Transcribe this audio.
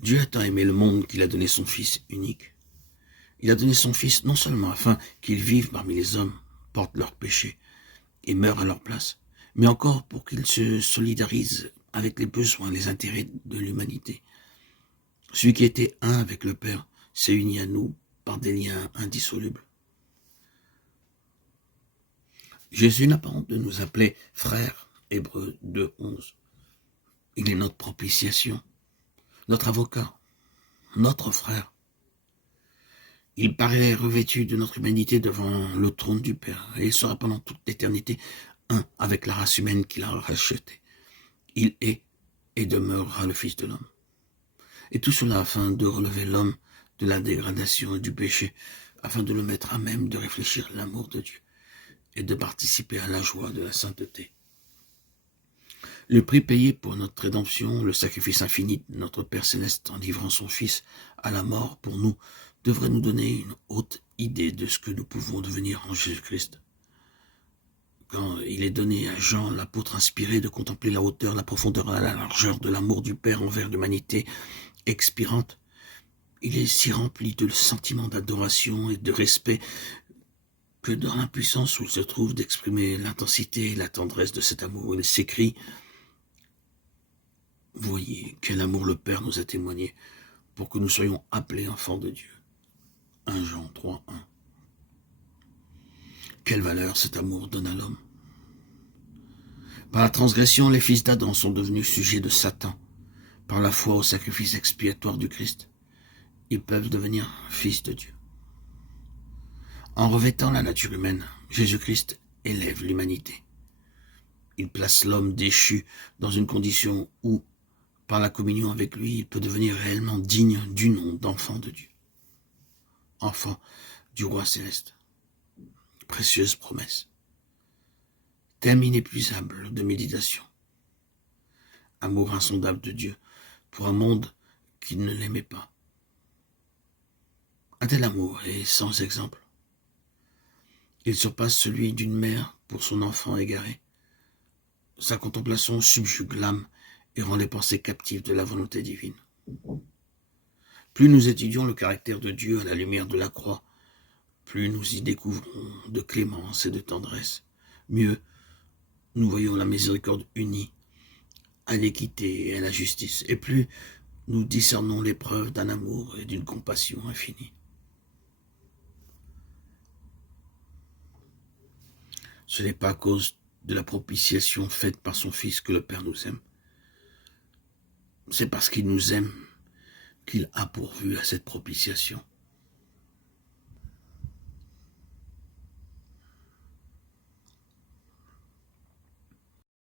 Dieu a tant aimé le monde qu'il a donné son Fils unique. Il a donné son Fils non seulement afin qu'il vive parmi les hommes, porte leurs péchés et meure à leur place, mais encore pour qu'il se solidarise avec les besoins, les intérêts de l'humanité. Celui qui était un avec le Père s'est uni à nous par des liens indissolubles. Jésus n'a pas honte de nous appeler frères, Hébreux 2:11. Il est notre propitiation, notre avocat, notre frère. Il paraît revêtu de notre humanité devant le trône du Père, et il sera pendant toute l'éternité un avec la race humaine qu'il a rachetée. Il est et demeurera le Fils de l'homme. Et tout cela afin de relever l'homme de la dégradation et du péché, afin de le mettre à même de réfléchir à l'amour de Dieu et de participer à la joie de la sainteté. Le prix payé pour notre rédemption, le sacrifice infini de notre Père Céleste en livrant son Fils à la mort pour nous, devrait nous donner une haute idée de ce que nous pouvons devenir en Jésus-Christ. Quand il est donné à Jean, l'apôtre inspiré, de contempler la hauteur, la profondeur et la largeur de l'amour du Père envers l'humanité expirante, il est si rempli de sentiments d'adoration et de respect que dans l'impuissance où il se trouve d'exprimer l'intensité et la tendresse de cet amour, il s'écrie « Voyez quel amour le Père nous a témoigné pour que nous soyons appelés enfants de Dieu. » 1 Jean 3:1. Quelle valeur cet amour donne à l'homme. Par la transgression, les fils d'Adam sont devenus sujets de Satan. Par la foi au sacrifice expiatoire du Christ, ils peuvent devenir fils de Dieu. En revêtant la nature humaine, Jésus-Christ élève l'humanité. Il place l'homme déchu dans une condition où, par la communion avec lui, il peut devenir réellement digne du nom d'enfant de Dieu. Enfant du roi céleste. Précieuse promesse. Thème inépuisable de méditation. Amour insondable de Dieu pour un monde qui ne l'aimait pas. Un tel amour est sans exemple. Il surpasse celui d'une mère pour son enfant égaré. Sa contemplation subjugue l'âme et rend les pensées captives de la volonté divine. Plus nous étudions le caractère de Dieu à la lumière de la croix, plus nous y découvrons de clémence et de tendresse. Mieux, nous voyons la miséricorde unie à l'équité et à la justice, et plus nous discernons les preuves d'un amour et d'une compassion infinie. Ce n'est pas à cause de la propitiation faite par son Fils que le Père nous aime. C'est parce qu'il nous aime qu'il a pourvu à cette propitiation.